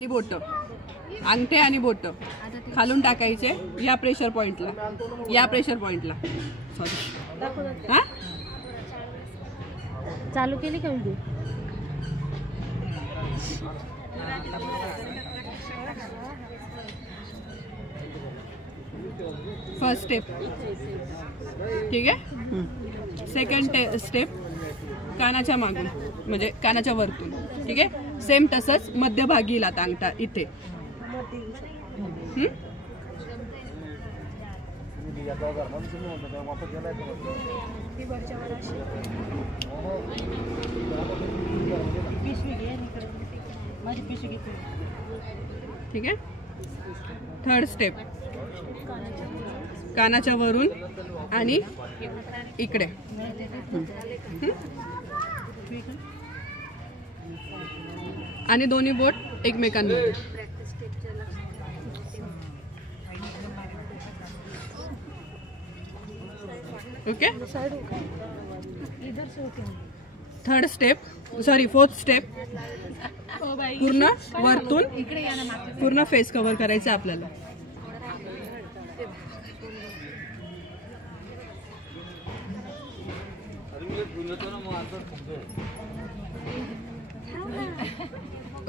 बोट अंगठे आणि बोट खालून टाकायचे या प्रेशर पॉइंटला, सॉरी हा चालू केली का व्हिडिओ? फर्स्ट स्टेप ठीक आहे. सेकंड स्टेप कानाच्या मागून म्हणजे कानाच्या वरतून ठीक आहे. सेम तसंच मध्यभागी लाता अंगठा इथे. ठीक आहे. थर्ड स्टेप कानाच्या वरून आणि इकडे आणि दोन्ही बोट एकमेकांमध्ये. Okay. Third step sorry fourth step पूर्ण वरतून पूर्ण फेस कव्हर करायचं आपल्याला.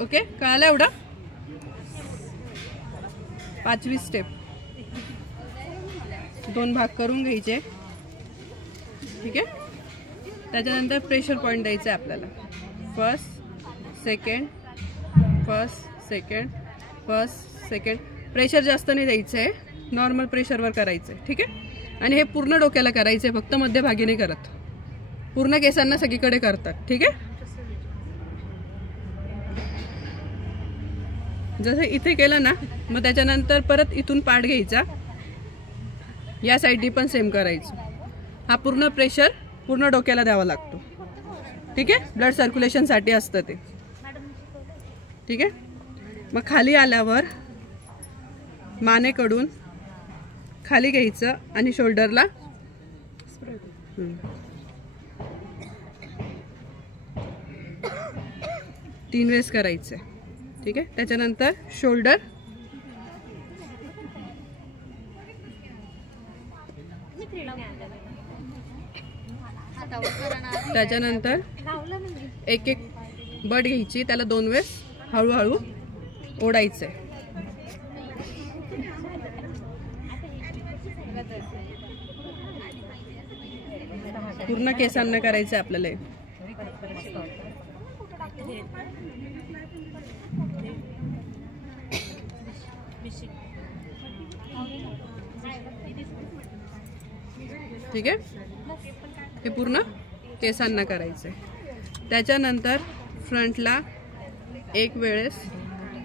ओके कळालं एवढं. पाचवी स्टेप दोन भाग करून घ्यायचे ठीक आहे. त्याच्यानंतर प्रेशर पॉइंट द्यायचं आहे आपल्याला. First second first second first second. Pressure जास्त नाही द्यायचं आहे, नॉर्मल प्रेशरवर करायचं आहे ठीक आहे. आणि हे पूर्ण डोक्याला करायचं आहे, फक्त मध्यभागी नाही करत. पूर्ण केसांना सगळीकडे करतात ठीक आहे. जसं इथे केलं ना मग त्याच्यानंतर परत इथून पाठ घ्यायचा, या साईडनी पण सेम करायचं. हा पूर्ण प्रेशर पूर्ण डोक्याला द्यावा लागतो ठीक आहे. ब्लड सर्क्युलेशनसाठी असतं ते ठीक आहे. मग खाली आल्यावर मानेकडून खाली घ्यायचं आणि शोल्डरला तीन वेळेस करायचं ठीक आहे. त्याच्यानंतर शोल्डर त्याच्यानंतर एक एक बट घ्यायची, त्याला दोन वेळेस हळूहळू ओढायचंय. पूर्ण केसांना करायचंय आपल्याला. ठीक आहे. हे पूर्ण केसांना करायचंय. त्याच्यानंतर फ्रंटला एक वेळेस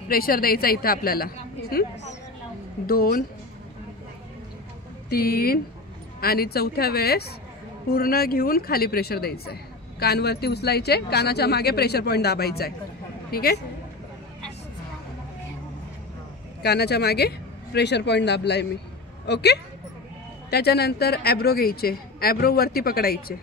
प्रेशर द्यायचा इथं आपल्याला. 2 3 आणि चौथ्या वेळेस पूर्ण घेऊन खाली प्रेशर द्यायचंय. कानवरती उचलायचे, कानाच्या मागे प्रेशर पॉइंट दाबायचा आहे ठीक आहे. कानाच्या मागे प्रेशर पॉइंट दाबलाय मी. ओके. त्याच्यानंतर ॲब्रो घ्यायचे, ॲब्रो वरती पकडायचे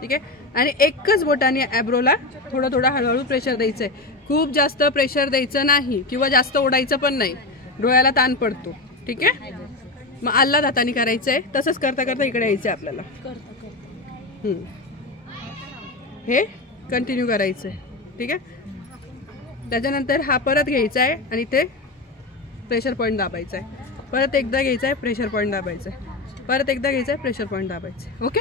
ठीक आहे. आणि एकच बोटाने ॲब्रोला थोडं थोडं हळूहळू प्रेशर द्यायचं आहे. खूप जास्त प्रेशर द्यायचं नाही किंवा जास्त ओढायचं पण नाही, डोळ्याला ताण पडतो ठीक आहे. मग आल्हाद हाताने करायचं आहे. तसंच करता करता इकडे यायचं आहे आपल्याला. हे कंटिन्यू करायचं आहे ठीक आहे. त्याच्यानंतर हा परत घ्यायचा आहे आणि ते प्रेशर पॉइंट दाबायचा आहे. परत एकदा घ्यायचा आहे, प्रेशर पॉइंट दाबायचा आहे. परत एकदा घ्यायचा आहे, प्रेशर पॉइंट दाबायचं. ओके.